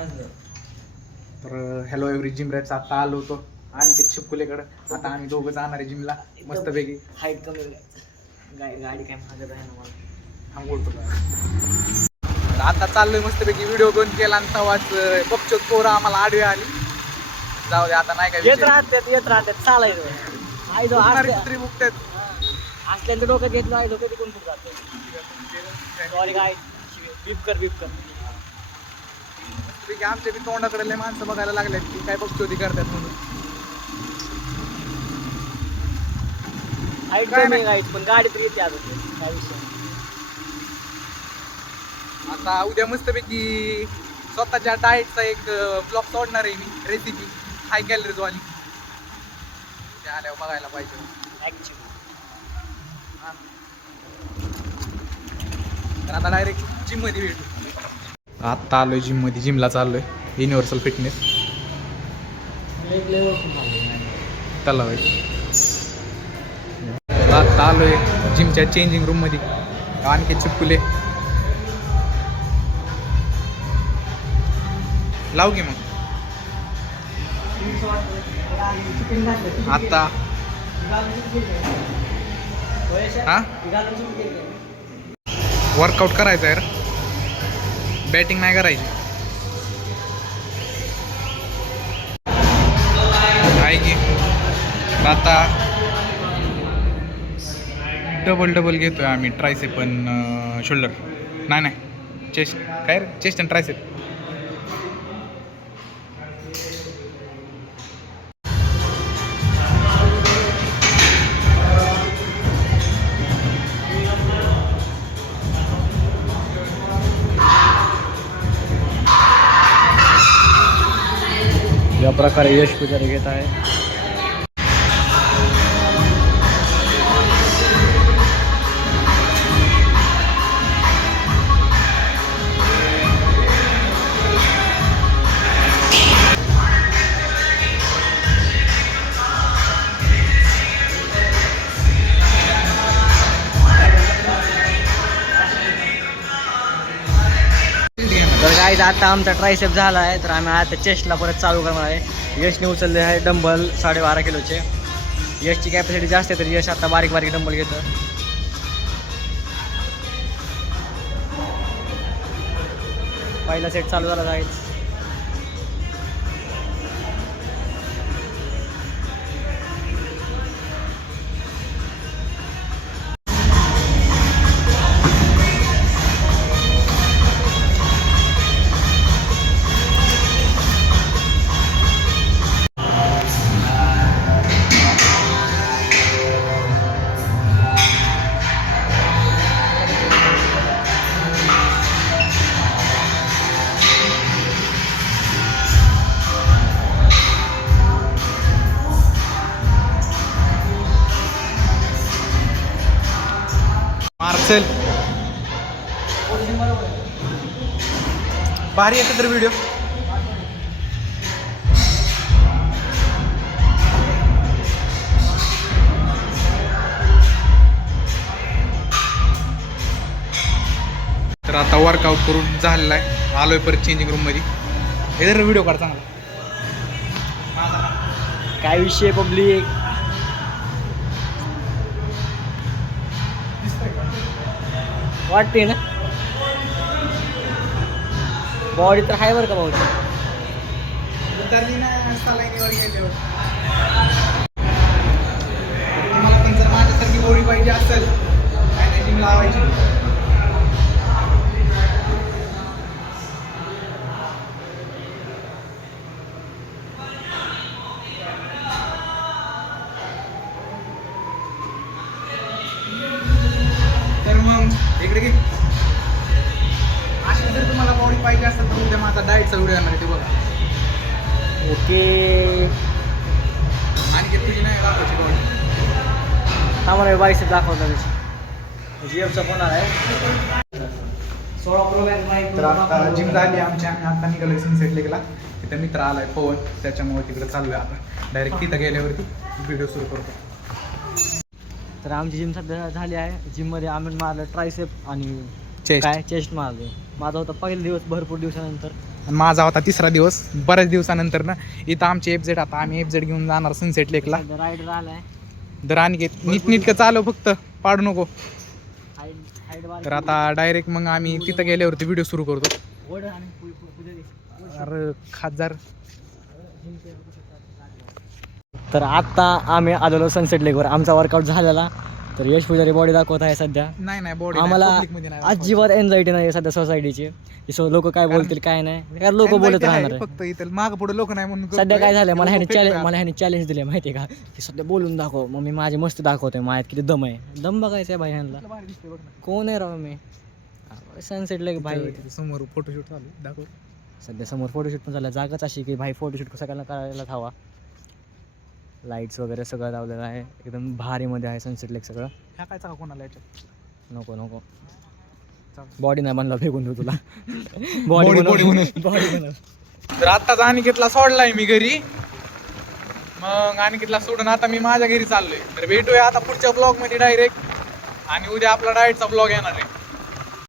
तर hello every gym rats, आता आलो होतो आणि ते चिपकुलेकडं. आता आम्ही दोघं जाणार आहे जिमला मस्तपैकी. हाईट कमी गाडी काय मागत आहे ना मला. आंघोळतो आता चाललोय मस्तपैकी. व्हिडिओ बंद केला आणि तवाच बघचोत पोरं आम्हाला आडवे आली. जाऊ दे आता, नाही काय येत राहतात चालायचं आयदो तरी बुकतात. असल्याचं डोक्यात घेतलं आयदो कधी कोण कुठं जातं. सॉरी काय बीप कर मस्तपैकी आमच्या बी तोंडाकडे लय माणसं बघायला लागल्यात की काय बघचोती करतात म्हणून. हाईट काय कमी गाईड पण गाडी तरी येते अजून काय विषय. आता उद्या मस्तपैकी स्वतःच्या डाएटचा एक ब्लॉग सोडणार आहे मी, रेसिपी हाय कॅलरीज वाली. त्या आल्यावर बघायला पाहिजे ॲक्च्युली. तर आता डायरेक्ट जिममध्ये भेटू. आत्ता आलोय जिममध्ये, जिमला चाललोय युनिव्हर्सल फिटनेस त्याला. आत्ता आलोय जिमच्या चेंजिंग रूममध्ये. आणखी चिपकुले लावू की मग. आता हा वर्कआउट करायचं आहे रे, बॅटिंग नाही करायची आहे की. आता डबल घेतोय आम्ही ट्रायसेप पण शोल्डर नाही चेस्ट. काय रे, चेस्ट आणि ट्रायसेप. या प्रकारे यश पुजारी घेत आहे. तर गाईज आता आमचा ट्रायसेप झाला आहे, तर आम्ही आता चेस्टला परत चालू करणार आहे. यशने उचलले आहे डंबल 12.5 किलोचे. यशची कॅपॅसिटी जास्त आहे तर यश आता बारीक डंबल घेतं. पहिला सेट चालू झाला गाईज. मार्सेल भारी येतं तर व्हिडिओ. तर आता वर्कआउट करून झालेला आहे. आलोय परत चेंजिंग रूममध्ये. हे जर व्हिडिओ काढ चांगला. काय विषय पब्लिक. वाटते ना बॉडी तर हाय बरं का भाऊ. मला पण जर माझ्यासारखी बॉडी पाहिजे असेल काय नाही जिम लावायची. तर मग इकडे घे. अशी जर तुम्हाला बॉडी पाहिजे असेल तर उद्या माझा डाएटचा व्हिडिओ येणार आहे ते बघा. ओके. आणि तुझी नाही दाखवायची बॉडी. आम्हाला बाईसेप दाखवता त्याची जीएफचा फोन आला आहे. 16 प्रो मॅक्स. तर आता जिम झाली आमची. आम्ही आता निघालो सनसेट लेकला. तिथं मित्र आलाय पवन, त्याच्यामुळे तिकडे चालू आहे. आता डायरेक्ट तिथं गेल्यावरती व्हिडिओ सुरू करतो. तर आमची जिम सध्या झाली आहे. जिममध्ये आम्ही मारलं ट्रायसेप आणि चेस्ट. काय चेस्ट मारलं. माझा होता पहिला दिवस भरपूर दिवसानंतर. आणि माझा होता तिसरा दिवस बऱ्याच दिवसानंतर ना. इथं आमचे FZ, आता आम्ही FZ घेऊन जाणार सनसेट लेकला. रायडर आलाय. तर आणि नीटनीटकं चालव, फक्त पाडू नको. तर आता डायरेक्ट मग आम्ही तिथं गेल्यावरती व्हिडिओ सुरू करतो. अरे खासदार. तर आता आम्ही आलेलो सनसेट लेकवर. आमचा वर्कआउट झालेला. तर यश पुजारी बॉडी दाखवत आहे सध्या. नाही बॉडी आम्हाला अजिबात एन्झायटी नाही सध्या सोसायटीची. लोक काय बोलतील काय नाही, लोक बोलत राहणार आहे. फक्त इथं माग पुढे लोक नाही म्हणून सध्या काय झालं, मला ह्याने चॅलेंज दिले माहिती आहे का, की सध्या बोलून दाखव. मग मी माझी मस्त दाखवतोय माझ्यात किती दम आहे. दम बघायचं आहे भाई ह्यांना. कोण आहे राव मी सनसेट लेक भाई. समोर फोटोशूट चालू दाखव. सध्या समोर फोटोशूट पण झालं. जागाच अशी की भाई फोटोशूट सगळ्यांना करायला हवा. लाईट्स वगैरे सगळं लावलेलं आहे. एकदम भारीमध्ये आहे सनसेट लेक सगळं. ह्या काय चाका कोणाला याच्यात नको बॉडी नाही बनला, फेकून देऊ तुला. Body body. तर आत्ताच अनिकेतला सोडलाय मी घरी. मग अनिकेतला सोडून आता मी माझ्या घरी चाललोय. तर भेटूया आता पुढच्या ब्लॉग मध्ये डायरेक्ट. आणि उद्या आपला डाएटचा ब्लॉग येणार आहे.